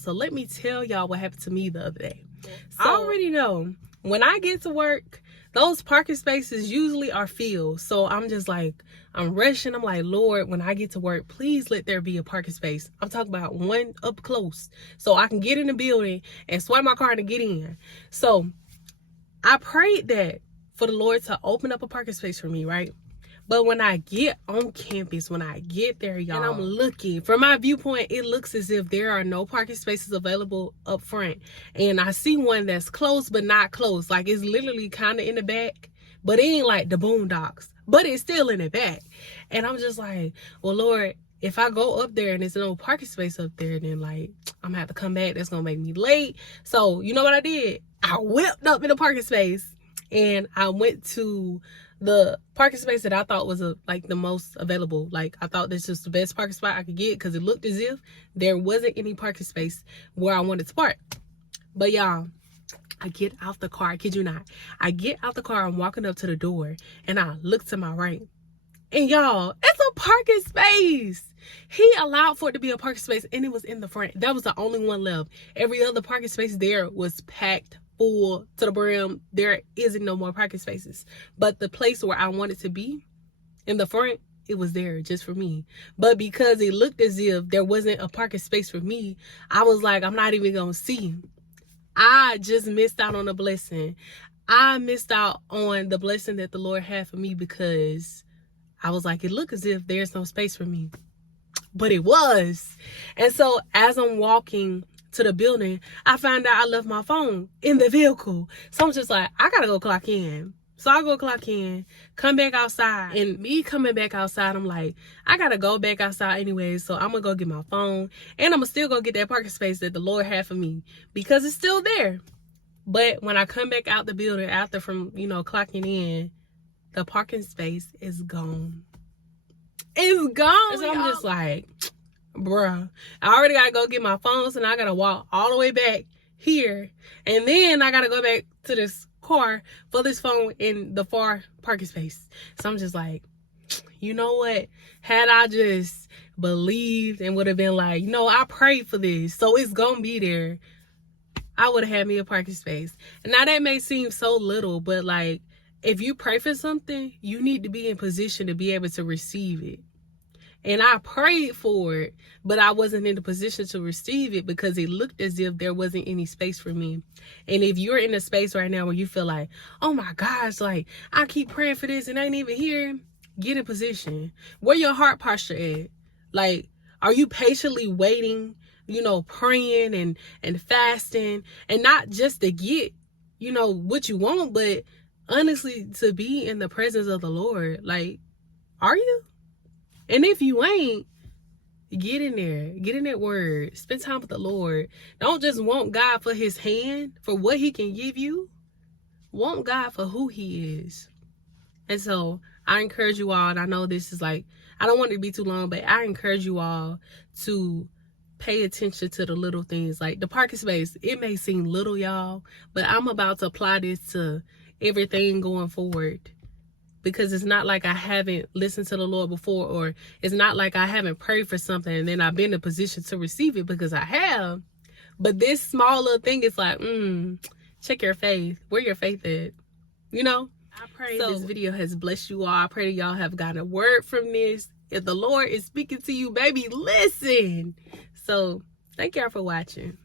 So let me tell y'all what happened to me the other day. So, I already know when I get to work, those parking spaces usually are filled. So I'm just like, I'm rushing. I'm like, Lord, when I get to work, please let there be a parking space. I'm talking about one up close so I can get in the building and swipe my card and get in. So I prayed that for the Lord to open up a parking space for me, right? But when I get on campus, when I get there, y'all, and I'm looking, from my viewpoint, it looks as if there are no parking spaces available up front. And I see one that's close, but not close. Like, it's literally kind of in the back, but it ain't like the Boondocks, but it's still in the back. And I'm just like, well, Lord, if I go up there and there's no parking space up there, then like, I'm gonna have to come back. That's gonna make me late. So you know what I did? I whipped up in the parking space and I went to the parking space that I thought was like the most available. Like, I thought this was the best parking spot I could get because it looked as if there wasn't any parking space where I wanted to park. But y'all, I get out the car, I kid you not. I get out the car, I'm walking up to the door, and I look to my right. And y'all, it's a parking space. He allowed for it to be a parking space, and it was in the front. That was the only one left. Every other parking space there was packed full to the brim. There isn't no more parking spaces. But the place where I wanted to be, in the front, it was there just for me. But because it looked as if there wasn't a parking space for me, I was like, I'm not even gonna see. I just missed out on a blessing. I missed out on the blessing that the Lord had for me because I was like, it looked as if there's no space for me. But it was. And so as I'm walking to the building, I found out I left my phone in the vehicle. So I'm just like, I gotta go clock in. So I go clock in, come back outside. And me coming back outside, I'm like, I gotta go back outside anyway. So I'm gonna go get my phone. And I'm gonna still go get that parking space that the Lord had for me because it's still there. But when I come back out the building after from, clocking in, the parking space is gone. It's gone. So I'm just like, bruh, I already gotta go get my phone, so now I gotta walk all the way back here. And then I gotta go back to this car for this phone in the far parking space. So I'm just like, you know what? Had I just believed and would have been like, I prayed for this, so it's gonna be there, I would have had me a parking space. And now that may seem so little, but like, if you pray for something, you need to be in position to be able to receive it. And I prayed for it, but I wasn't in the position to receive it because it looked as if there wasn't any space for me. And if you're in a space right now where you feel like, oh my gosh, like I keep praying for this and I ain't even here, get in position. Where your heart posture at? Like, are you patiently waiting, praying and fasting, and not just to get, what you want, but honestly to be in the presence of the Lord? Like, are you? And if you ain't, get in there. Get in that word. Spend time with the Lord. Don't just want God for his hand, for what he can give you. Want God for who he is. And so I encourage you all, and I know this is like, I don't want it to be too long, but I encourage you all to pay attention to the little things. Like the parking space, it may seem little, y'all, but I'm about to apply this to everything going forward. Because it's not like I haven't listened to the Lord before, or it's not like I haven't prayed for something and then I've been in a position to receive it, because I have. But this small little thing is like, check your faith. Where your faith at? I pray this video has blessed you all. I pray that y'all have gotten a word from this. If the Lord is speaking to you, baby, listen. So thank y'all for watching.